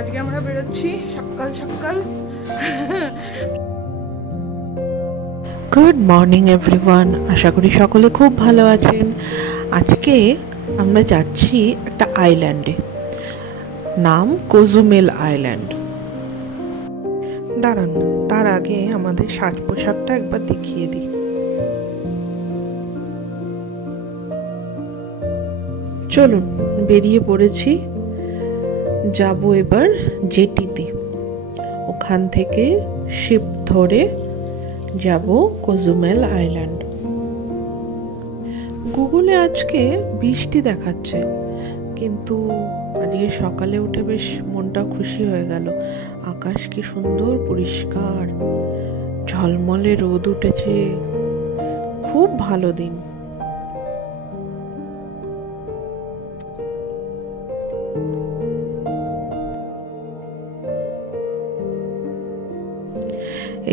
আজকে আমরা বেরোচ্ছি সকাল সকাল। গুড মর্নিং এভরিওয়ান, আশা করি সকলে খুব ভালো আছেন। আজকে আমরা যাচ্ছি একটা আইল্যান্ডে, নাম কোজুমেল আইল্যান্ড। দাঁড়ান, তার আগে আমাদের সাজ পোশাকটা একবার দেখিয়ে দিই। চলুন, বেরিয়ে পড়েছি, যাব এবার জেটিতে। ওখান থেকে শিপ ধরে যাব কোজুমেল আইল্যান্ড। গুগলে আজকে বৃষ্টি দেখাচ্ছে, কিন্তু আজকে সকালে উঠে বেশ মনটা খুশি হয়ে গেল। আকাশ কি সুন্দর পরিষ্কার, ঝলমলে রোদ উঠেছে, খুব ভালো দিন।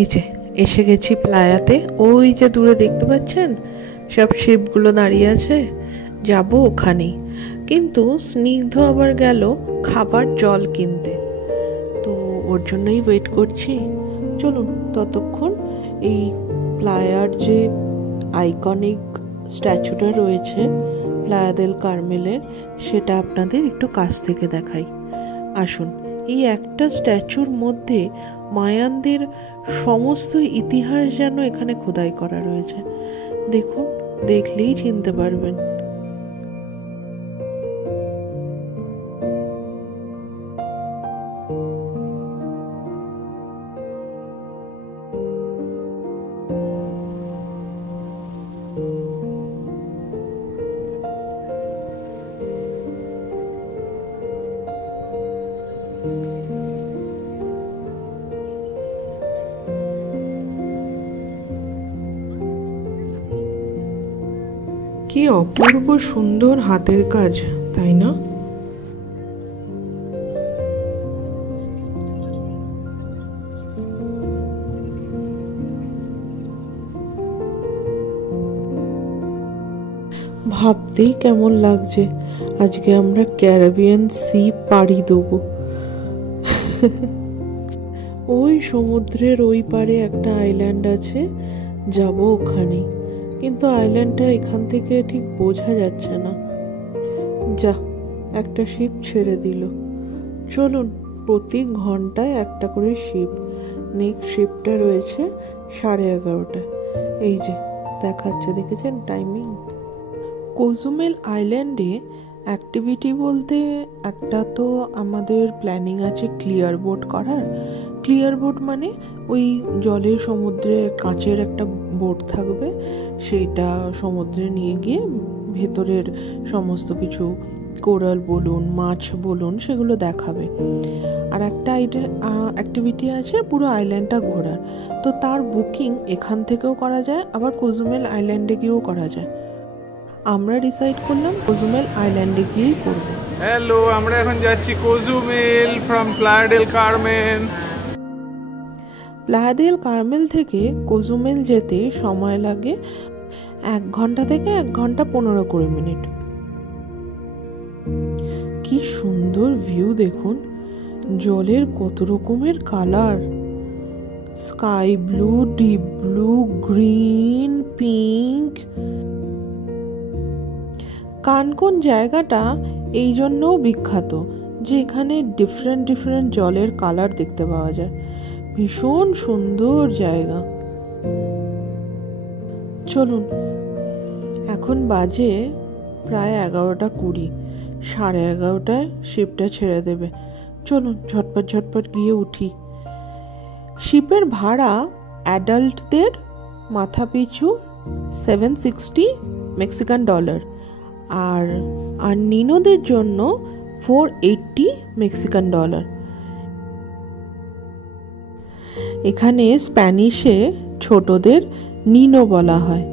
এই যে এসে গেছি প্লায়াতে। ওই যে দূরে দেখতে পাচ্ছেন সব শিপগুলো দাঁড়িয়ে আছে, যাব ওখানেই। কিন্তু স্নিগ্ধ আবার গেল খাবার জল কিনতে, তো ওর জন্যই ওয়েট করছি। চলুন ততক্ষণ এই প্লায়ার যে আইকনিক স্ট্যাচুটা রয়েছে প্লায়া দেল কার্মেলের, সেটা আপনাদের একটু কাছ থেকে দেখাই। আসুন, এই একটা স্ট্যাচুর মধ্যে মায়ানদের সমস্ত ইতিহাস যেন এখানে খোদাই করা রয়েছে। দেখুন, দেখলেই চিনতে পারবেন। কি অপূর্ব সুন্দর হাতের কাজ, তাই না? ভাবতেই কেমন লাগছে আজকে আমরা ক্যারিবিয়ান সি পাড়ি দেবো। ওই সমুদ্রের ওই পারে একটা আইল্যান্ড আছে, যাব ওখানে। কিন্তু আইল্যান্ডটা এখান থেকে ঠিক বোঝা যাচ্ছে না। যা, একটা শিপ ছেড়ে দিল। চলুন, প্রতি ঘন্টায় একটা করে শিপ। নেক্সট শিপটা রয়েছে 11:30টায়। এই যে দেখাচ্ছে, দেখেছেন টাইমিং। কোজুমেল আইল্যান্ডে অ্যাক্টিভিটি বলতে একটা তো আমাদের প্ল্যানিং আছে ক্লিয়ার বোট করার। ক্লিয়ার বোট মানে ওই জলে সমুদ্রে কাঁচের একটা বোট থাকবে, সেইটা সমুদ্রে নিয়ে গিয়ে ভেতরের সমস্ত কিছু কোরাল বলুন, মাছ বলুন, সেগুলো দেখাবে। আর একটা অ্যাক্টিভিটি আছে পুরো আইল্যান্ডটা ঘোরার। তো তার বুকিং এখান থেকেও করা যায়, আবার কোজুমেল আইল্যান্ডে গিয়েও করা যায়। আমরা ডিসাইড করলাম কোজুমেল আইল্যান্ডে গিয়েই করব। হ্যালো, আমরা এখন যাচ্ছি Cozumel from Playa del Carmel. Playa del Carmel থেকে কোজুমেল যেতে সময় লাগে 1 ঘন্টা থেকে 1 ঘন্টা 15-20 মিনিট। কি সুন্দর ভিউ দেখুন, জলের কত রকমের colour, sky blue, deep blue, green, pink. Cancun জায়গাটা এই জন্যও বিখ্যাত যে এখানে ডিফারেন্ট ডিফারেন্ট জলের কালার দেখতে পাওয়া যায়। ভীষণ সুন্দর জায়গা। চলুন, এখন বাজে প্রায় 11:20, 11:30টায় শিপটা ছেড়ে দেবে। চলুন ঝটপট ঝটপট গিয়ে উঠি। শিপের ভাড়া অ্যাডাল্টদের মাথা পিছু $760 মেক্সিকান, আর নিনোদের জন্য $480 মেক্সিকান। এখানে স্প্যানিশে ছোটদের নিনো বলা হয়।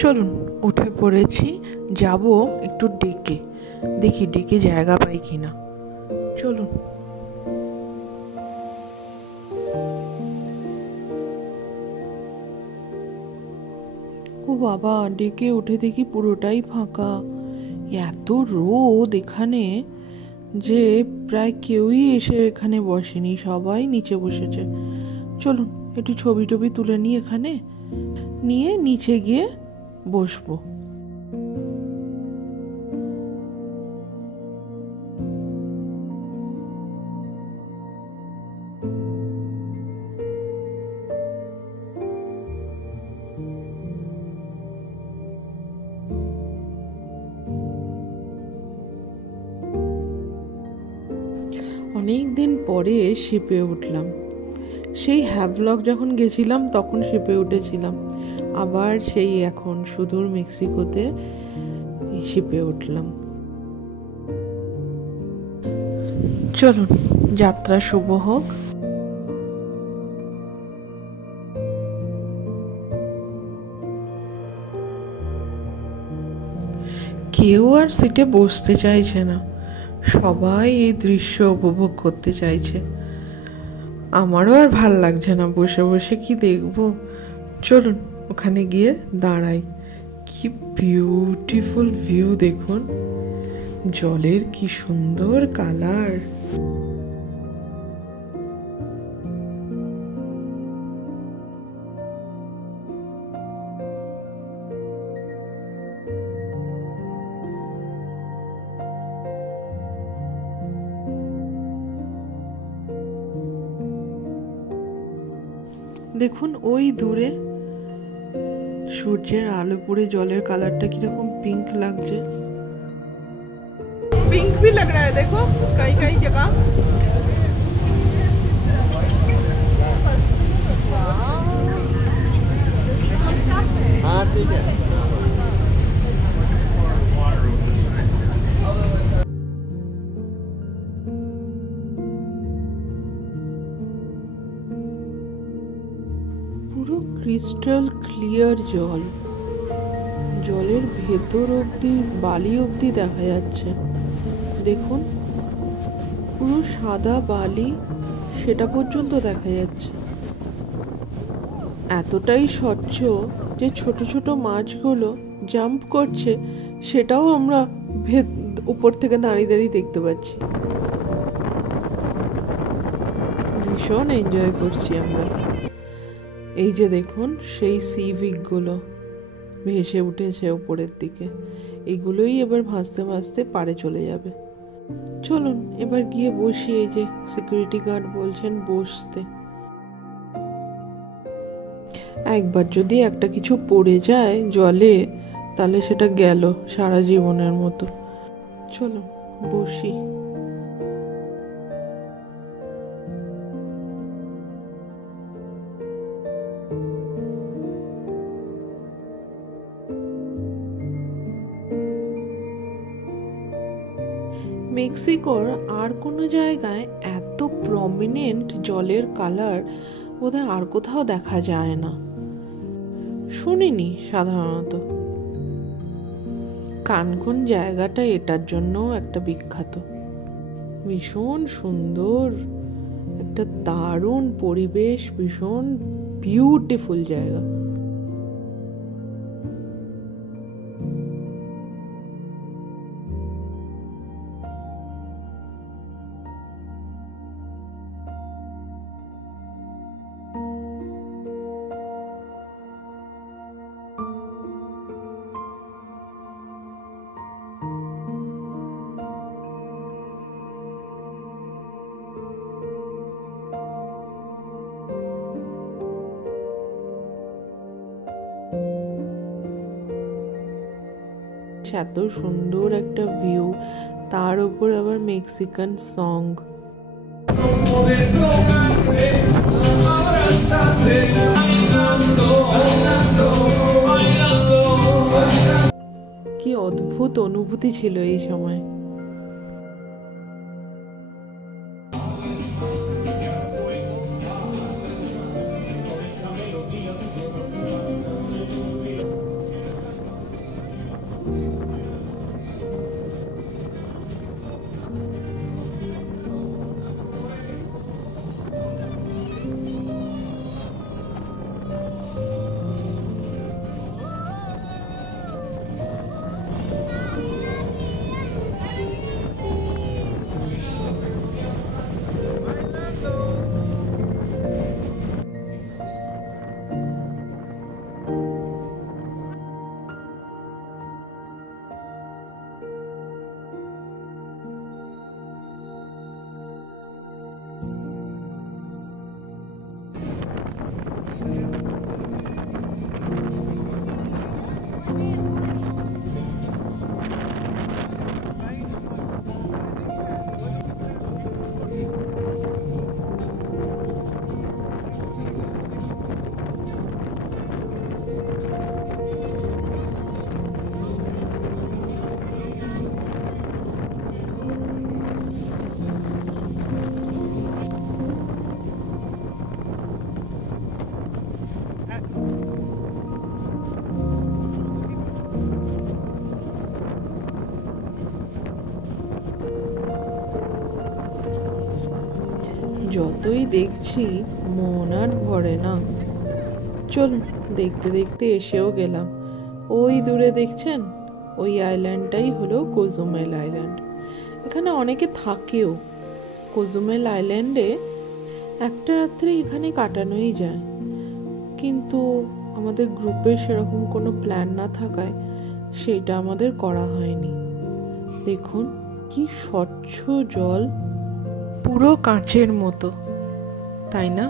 চলুন, উঠে পড়েছি, যাব একটু ডেকে, দেখি ডেকে জায়গা পাই কিনা। চলুন। বাবা, ডেকে উঠে দেখি পুরোটাই ফাঁকা। এত রোদ এখানে যে প্রায় কেউই এসে এখানে বসেনি, সবাই নিচে বসেছে। চলুন একটু ছবি টবি তুলে নিই, এখানে নিয়ে নিচে গিয়ে বসবো। অনেক দিন পরে শিপে উঠলাম। সেই হ্যাভলক যখন গেছিলাম তখন শিপে উঠেছিলাম, আবার সেই এখন সুদূর মেক্সিকোতে শিপে উঠলাম। চলুন, যাত্রা শুভ হোক। কেউ আর সিটে বসতে চাইছে না, সবাই এই দৃশ্য উপভোগ করতে চাইছে। আমারও আর ভাল লাগছে না বসে বসে কি দেখবো। চলুন ওখানে গিয়ে দাঁড়াই। কি বিউটিফুল ভিউ দেখুন, জলের কি সুন্দর কালার। দেখুন ওই দূরে সূর্যের আলো পড়ে জলের কালারটা কিরকম পিঙ্ক লাগছে। পিঙ্ক भी लग रहा है, देखो कई कई जगह। हाँ ठीक है। পুরো ক্রিস্টাল ক্লিয়ার জল, জলের ভেতর অবধি বালি অবধি দেখা যাচ্ছে। দেখুন পুরো সাদা বালি, সেটা পর্যন্ত দেখা যাচ্ছে। এতটাই স্বচ্ছ যে ছোট ছোট মাছগুলো জাম্প করছে, সেটাও আমরা উপর থেকে দাঁড়িয়ে দাঁড়িয়ে দেখতে পাচ্ছি। ভীষণ এনজয় করছি আমরা। এই যে দেখুন সেই সিভিক গুলো ভেসে উঠেছে উপরের দিকে, এগুলোই এবার ভাসতে ভাসতে পাড়ে চলে যাবে। চলুন এবার গিয়ে বসি, এই যে সিকিউরিটি গার্ড বলছেন বসতে। একবার যদি একটা কিছু পড়ে যায় জলে, তাহলে সেটা গেল সারা জীবনের মতো। চলুন বসি। মেক্সিকোর আর কোনো জায়গায় এত প্রমিনেন্ট জলের কালার বোধহয় আর কোথাও দেখা যায় না, শুনিনি সাধারণত। কানকুন জায়গাটা এটার জন্য একটা বিখ্যাত। ভীষণ সুন্দর একটা দারুণ পরিবেশ, ভীষণ বিউটিফুল জায়গা। এত সুন্দর একটা ভিউ, তার উপর আবার মেক্সিকান সং। কি অদ্ভুত অনুভূতি ছিল এই সময়। যতই দেখছি মন আর ভরে না। চলুন, দেখতে দেখতে এসেও গেলাম। ওই দূরে দেখছেন, ওই আইল্যান্ডটাই হলো কোজুমেল আইল্যান্ড। এখানে অনেকে থাকেও। কোজুমেল আইল্যান্ডে একটা রাত্রি এখানে কাটানোই যায়, কিন্তু আমাদের গ্রুপে সেরকম কোনো প্ল্যান না থাকায় সেটা আমাদের করা হয়নি। দেখুন কি স্বচ্ছ জল, পুরো কাঁচের মতো, তাই না?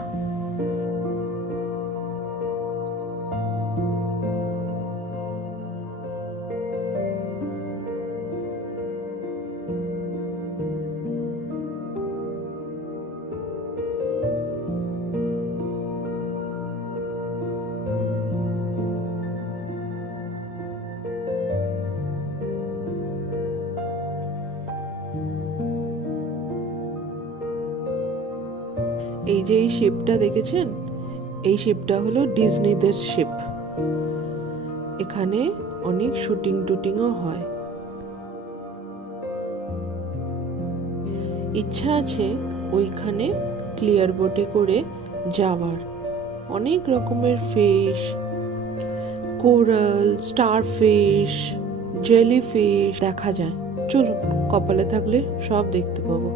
এই যে এই শিপটা দেখেছেন, এই শিপটা হলো ডিজনিদের শিপ। এখানে অনেক শুটিং টুটিংও হয়। ইচ্ছা আছে ওইখানে ক্লিয়ার বোটে করে যাওয়ার। অনেক রকমের fish, coral, star fish, jelly fish দেখা যায়। চলুন, কপালে থাকলে সব দেখতে পাবো।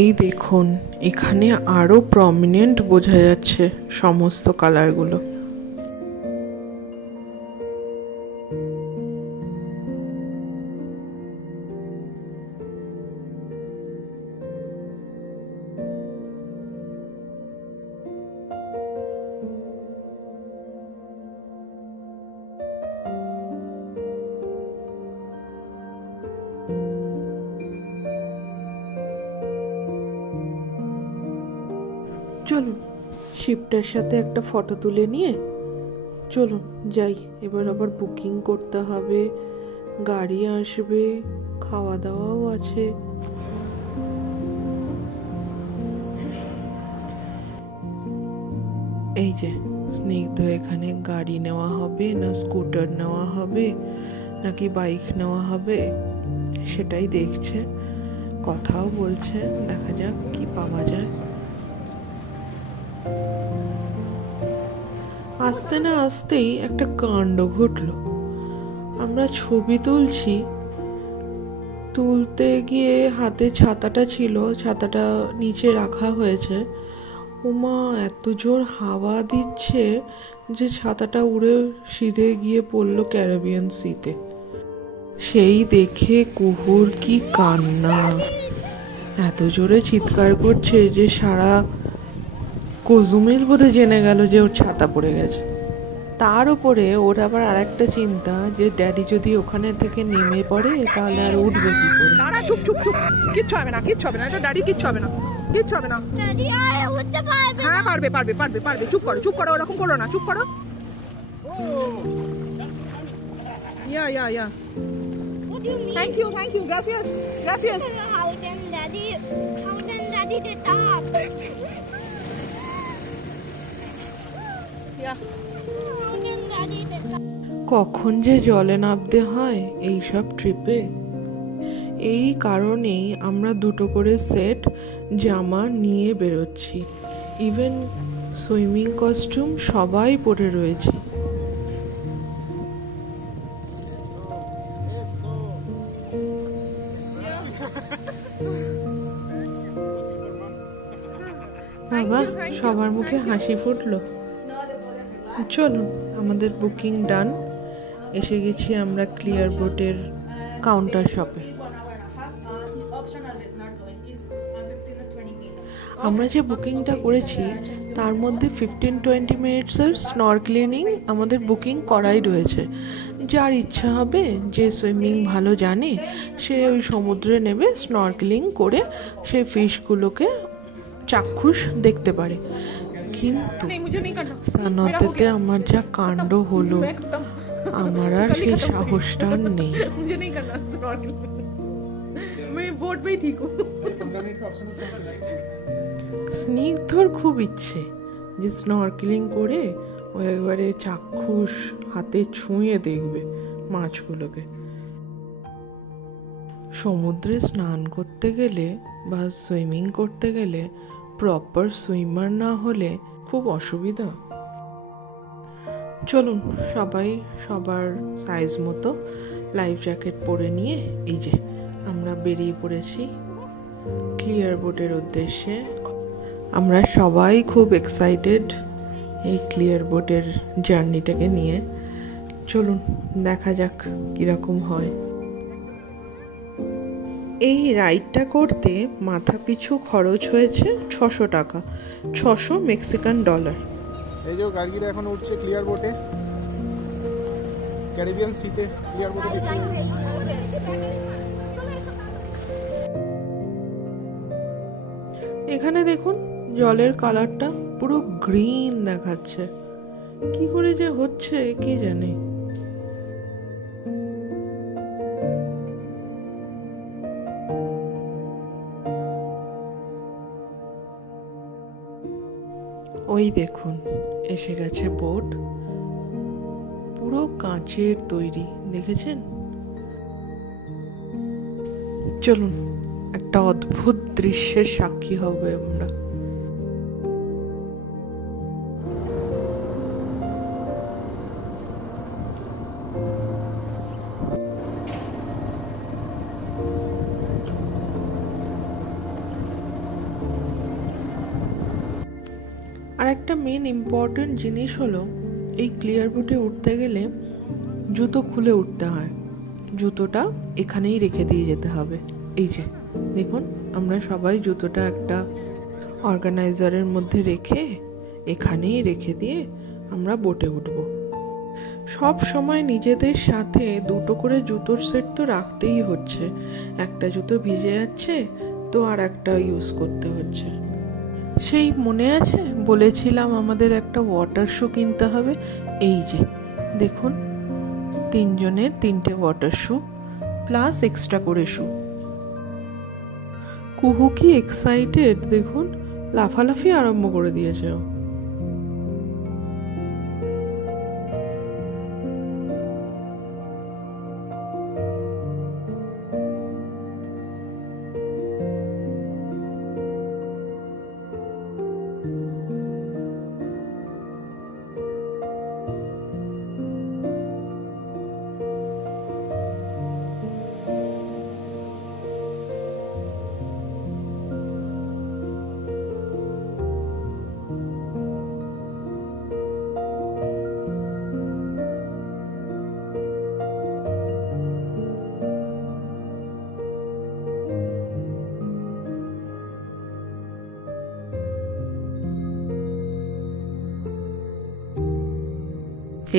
এই দেখুন, এখানে আরো প্রমিনেন্ট বোঝা যাচ্ছে সমস্ত কালারগুলো। চলুন, শিপটার সাথে একটা ফটো তুলে নিয়ে চলুন যাই। এবার আবার বুকিং করতে হবে, গাড়ি আসবে, খাওয়া দাওয়াও আছে। এই যে স্নিগ্ধ, এখানে গাড়ি নেওয়া হবে না স্কুটার নেওয়া হবে নাকি বাইক নেওয়া হবে সেটাই দেখছে, কথাও বলছে। দেখা যাক কি পাওয়া যায়। আসতে না আসতেই একটা কাণ্ড ঘটলো। আমরা ছবি তুলতে গিয়ে হাতে ছাতাটা ছিল, ছাতাটা নিচে রাখা হয়েছে। ওমা, এত জোর হাওয়া দিচ্ছে যে ছাতাটা উড়ে সিধে গিয়ে পড়লো ক্যারিবিয়ান সিতে। সেই দেখে কুহুর কি কান্না, এত জোরে চিৎকার করছে যে সারা কোজুমেল বোধে জেনে গেল যে ওর ছাতা পড়ে গেছে। তার উপরে ওর আবার আরেকটা চিন্তা যে ড্যাডি যদি ওখানে থেকে নেমে পড়ে তাহলে আর উঠবে কি করে। দাঁড়া, চুপ চুপ চুপ, কিচ্ছু হবে না, কিচ্ছু হবে না, এটা ড্যাডি, কিচ্ছু হবে না, কিচ্ছু হবে না। হ্যাঁ, পারবে পারবে পারবে পারবে, চুপ করো চুপ করো, ওরকম করো না, চুপ করো। Yeah yeah yeah, thank you thank you, গ্রাসিয়াস গ্রাসিয়াস। How can daddy did that? Yeah. How can daddy did that? কখন যে জলে নামতে হয় এই সব ট্রিপে। এই কারণেই আমরা দুটো করে সেট জামা নিয়ে বেরোচ্ছি। ইভেন সুইমিং কস্টিউম সবাই পরে রয়েছে। বাবা, সবার মুখে হাসি ফুটলো। চলুন, আমাদের বুকিং ডান। এসে গেছি আমরা ক্লিয়ার বোটের কাউন্টার শপে। আমরা যে বুকিংটা করেছি তার মধ্যে 15-20 মিনিটসের স্নরকেলিং আমাদের বুকিং করাই রয়েছে। যার ইচ্ছা হবে, যে সুইমিং ভালো জানে, সে ওই সমুদ্রে নেমে স্নরকেলিং করে সেই ফিশগুলোকে চাক্ষুষ দেখতে পারে। কিন্তু সানতেতে আমার যা কাণ্ড হলো, আমার আর সেই সাহসটা নেই। স্নিগ্ধর খুব ইচ্ছে যে স্নরকেলিং করে ও একবারে চাক্ষুষ হাতে ছুঁয়ে দেখবে মাছগুলোকে। সমুদ্রে স্নান করতে গেলে বা সুইমিং করতে গেলে প্রপার সুইমার না হলে খুব অসুবিধা। চলুন সবাই সবার সাইজ মতো লাইফ জ্যাকেট পরে নিয়ে এই যে আমরা বেরিয়ে পড়েছি ক্লিয়ার বোটের উদ্দেশ্যে। আমরা সবাই খুব এক্সাইটেড এই ক্লিয়ার বোটের জার্নিটাকে নিয়ে। চলুন দেখা যাক কীরকম হয়। এই রাইডটা করতে মাথা পিছু খরচ হয়েছে 600 টাকা, 600 মেক্সিকান ডলার। এই যে গাড়িটা এখন উঠছে ক্লিয়ার বোটে, ক্যারিবিয়ান সিতে ক্লিয়ার বোটে। এখানে দেখুন জলের কালারটা পুরো গ্রিন দেখাচ্ছে, কি করে যে হচ্ছে কি জানে। ওই দেখুন এসে গেছে বোট, পুরো কাঁচের তৈরি, দেখেছেন? চলুন একটা অদ্ভুত দৃশ্যের সাক্ষী হবে আমরা। আর একটা মেন ইম্পর্টেন্ট জিনিস হলো এই ক্লিয়ার বোটে উঠতে গেলে জুতো খুলে উঠতে হয়, জুতোটা এখানেই রেখে দিয়ে যেতে হবে। এই যে দেখুন আমরা সবাই জুতোটা একটা অর্গানাইজারের মধ্যে রেখে এখানেই রেখে দিয়ে আমরা বোটে উঠব। সব সময় নিজেদের সাথে দুটো করে জুতোর সেট তো রাখতেই হচ্ছে, একটা জুতো ভিজে যাচ্ছে তো আর একটা ইউজ করতে হচ্ছে। সেই মনে আছে বলেছিলাম আমাদের একটা ওয়াটার শু কিনতে হবে, এই যে দেখুন 3 জনের 3টে ওয়াটার শু প্লাস এক্সট্রা করে শু। কুহু কি এক্সাইটেড দেখুন, লাফালাফি আরম্ভ করে দিয়েছে।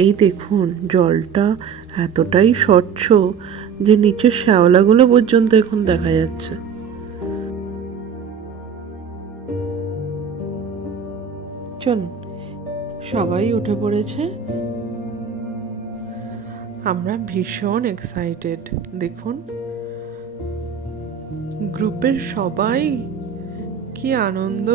এই দেখুন জলটা এতটাই স্বচ্ছ যে নিচের শ্যাওলাগুলো পর্যন্ত এখন দেখা যাচ্ছে। চলুন সবাই উঠে পড়েছে, আমরা ভীষণ এক্সাইটেড। দেখুন গ্রুপের সবাই কি আনন্দ।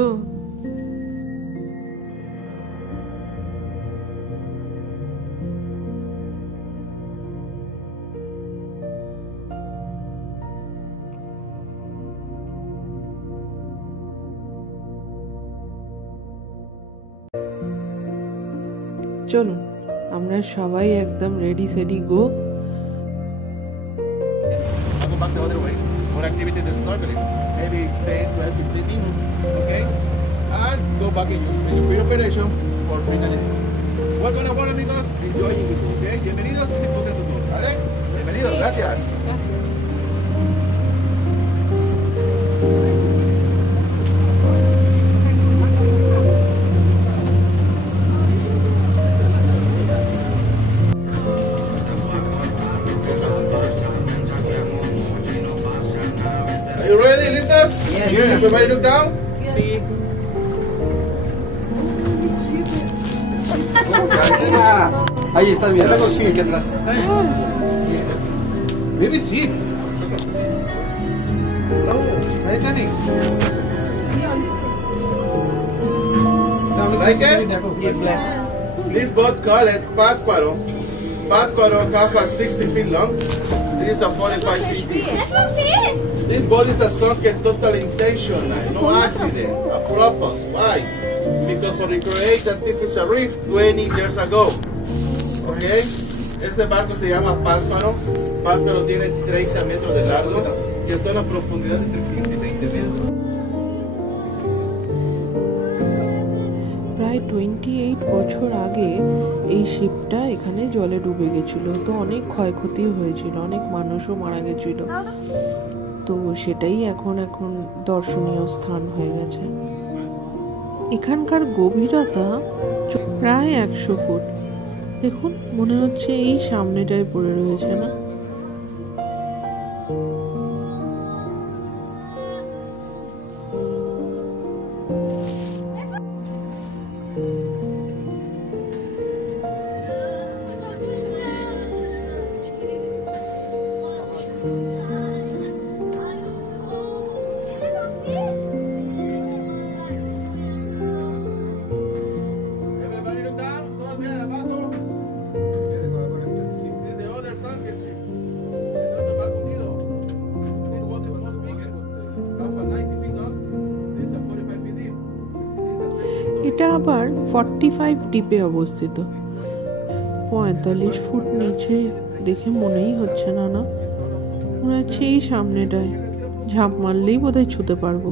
চলুন আমরা সবাই একদম ready সেডি go. Back the other way. More activity than snorkeling. Maybe 10, 12, 15 minutes. Okay? And go back and use the pre-operation for finality. We're gonna work, amigos. Enjoying it. Okay? Bienvenidos y disfruten tu tour. ¿Vale? Bienvenidos. Gracias. Are you ready? ¿Listos? Yeah. Everybody look down. Sí. Ahí está, mira. La cocina aquí atrás. Maybe sí. Oh, Titanic. Like it? This boat called Pátzcuaro. Pátzcuaro Cafa 60 feet long. This is a 45 feet. That's a fish. This boat is a sunken total intentional, no accident, a purpose. Why? Because for recreate artificial reef 20 years ago. Okay? Este barco se llama Pásparo. Pásparo tiene 30 metros de largo y está en una profundidad entre 15 y 20 metros. প্রায় 28 বছর আগে এই শিপটা এখানে জলে ডুবে গেছিল, তো অনেক ক্ষয়ক্ষতি হয়েছিল, অনেক মানুষও মারা গেছিল। তো সেটাই এখন দর্শনীয় স্থান হয়ে গেছে। এখানকার গভীরতা প্রায় 100 ফুট। দেখুন, মনে হচ্ছে এই সামনেটায় পড়ে রয়েছে না? Everybody look down. Todos miren abajo. This is the other sunken ship. This is otro barco hundido. This boat is much bigger. Half a 90 feet long. This is a 45 feet deep. This is a এটা আবার 45 ডিপে অবস্থিত। 45 foot নিচে দেখে মনেই হচ্ছে না, না মনে হচ্ছে এই সামনেটায় ঝাঁপ মারলেই বোধহয় ছুতে পারবো।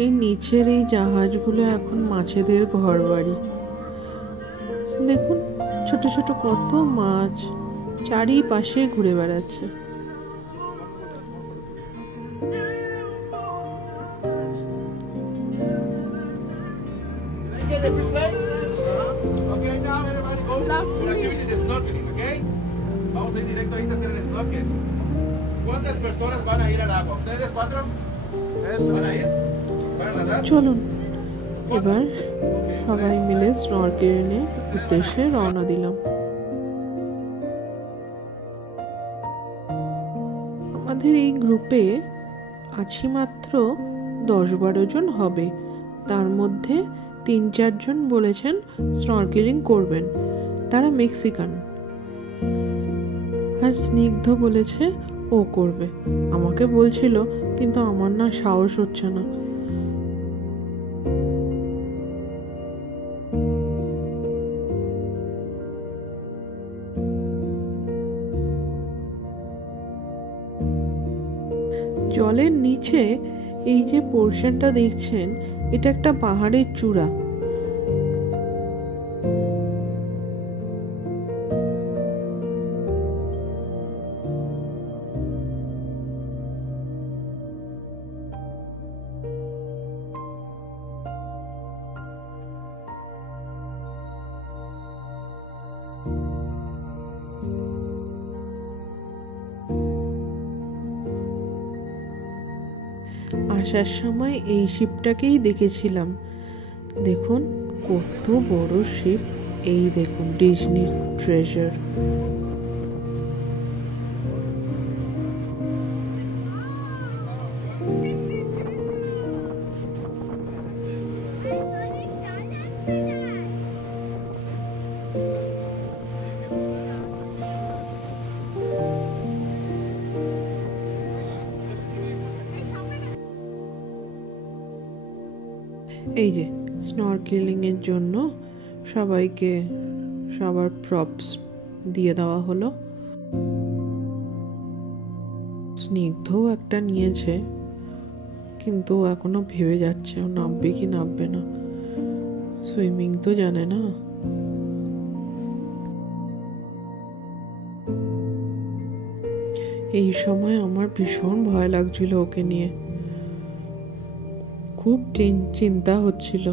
এই নিচের এই জাহাজগুলো এখন মাছেদের ঘর বাড়ি। দেখুন, ছোট ছোট কত মাছ চারিপাশে ঘুরে বেড়াচ্ছে। Get the free place? Okay, now everybody go for activity de snorkeling, okay? Vamos a ir directo ahorita a hacer el snorkel. ¿Cuántas personas van a ir al agua? ¿Ustedes 4? ¿Van a ir? ¿Van a nadar? চলুন এবার সবাই মিলে স্নরকেলিংয়ের উদ্দেশ্যে রওনা দিলাম। আমাদের এই গ্রুপে আছি মাত্র 10-12 জন হবে। তার মধ্যে 3-4 জন বলেছেন স্নরকেলিং করবেন, তারা মেক্সিকান। আর স্নিগ্ধ বলেছে ও করবে, আমাকে বলছিল, কিন্তু আমার না সাহস হচ্ছে না। জলের নিচে এই যে পোর্শনটা দেখছেন, এটা একটা পাহাড়ের চূড়া। আসার সময় এই শিপটাকেই দেখেছিলাম। দেখুন কত বড় শিপ, এই দেখুন ডিজনি ট্রেজার। এই যে স্নরকেলিং এর জন্য সবাইকে সবার প্রপস দিয়ে দেওয়া হলো। স্নিগ্ধও একটা নিয়েছে, কিন্তু এখনো ভেবে যাচ্ছে ও নামবে কি নামবে না, সুইমিং তো জানে না। এই সময় আমার ভীষণ ভয় লাগছিল ওকে নিয়ে, খুব চিন্তা হচ্ছিল।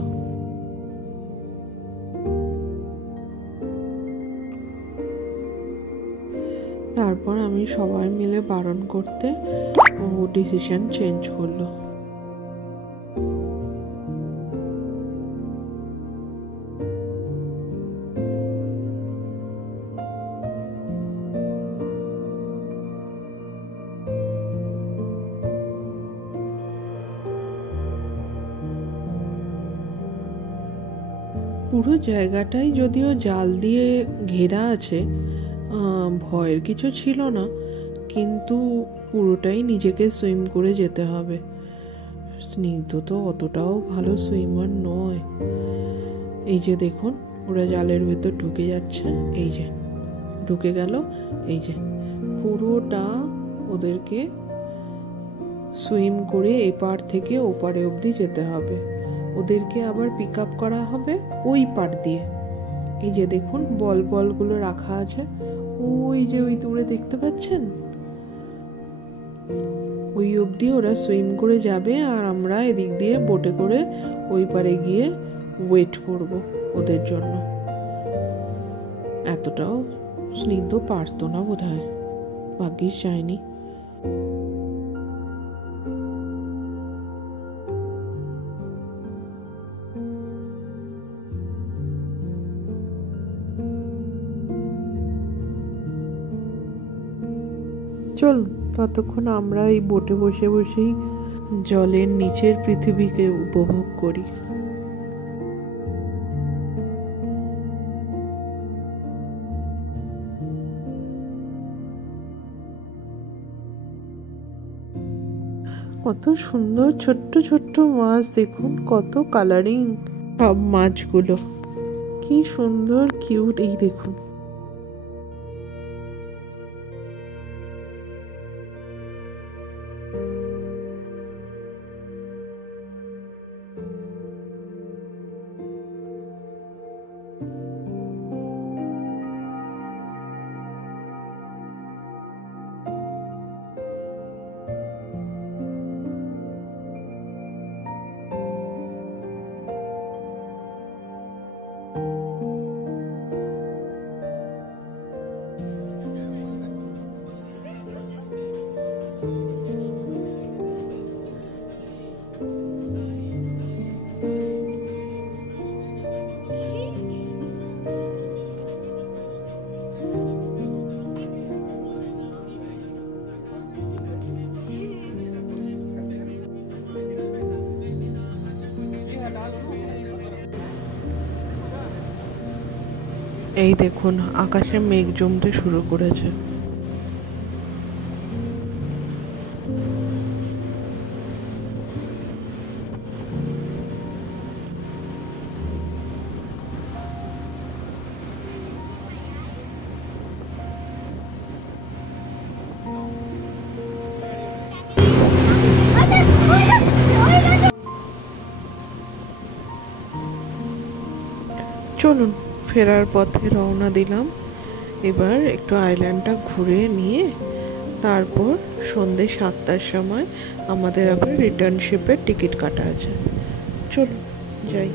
তারপর আমি সবাই মিলে বারণ করতে ও ডিসিশন চেঞ্জ করলো। পুরো জায়গাটাই যদিও জাল দিয়ে ঘেরা আছে, ভয়ের কিছু ছিল না, কিন্তু পুরোটাই নিজেকে সুইম করে যেতে হবে। স্নিগ্ধ তো অতটাও ভালো সুইমার নয়। এই যে দেখুন ওরা জালের ভেতর ঢুকে যাচ্ছে, এই যে ঢুকে গেল, এই যে পুরোটা ওদেরকে সুইম করে এপার থেকে ওপারে অবধি যেতে হবে। ওদেরকে আবার পিক আপ করা হবে ওই পার দিয়ে। এই যে দেখুন বলগুলো রাখা আছে, ওই যে ওই দূরে দেখতে পাচ্ছেন, ওই অবধি ওরা সুইম করে যাবে, আর আমরা এদিক দিয়ে বোটে করে ওই পারে গিয়ে ওয়েট করব ওদের জন্য। এতটাও স্নিগ্ধ পারতো না বোধহয়, ভাগ্যিস যায়নি। চল ততক্ষণ আমরা এই বোটে বসে বসেই জলের নিচের পৃথিবীকে উপভোগ করি। কত সুন্দর ছোট্ট ছোট্ট মাছ, দেখুন কত কালারিং সব মাছগুলো, কি সুন্দর কিউট। এই দেখুন এই দেখুন আকাশে মেঘ জমতে শুরু করেছে। চলুন ফেরার পথে রওনা দিলাম। এবার একটু আইল্যান্ডটা ঘুরে নিয়ে তারপর সন্ধ্যে 7টার সময় আমাদের আবার রিটার্ন শিপের টিকিট কাটা আছে। চলুন যাই।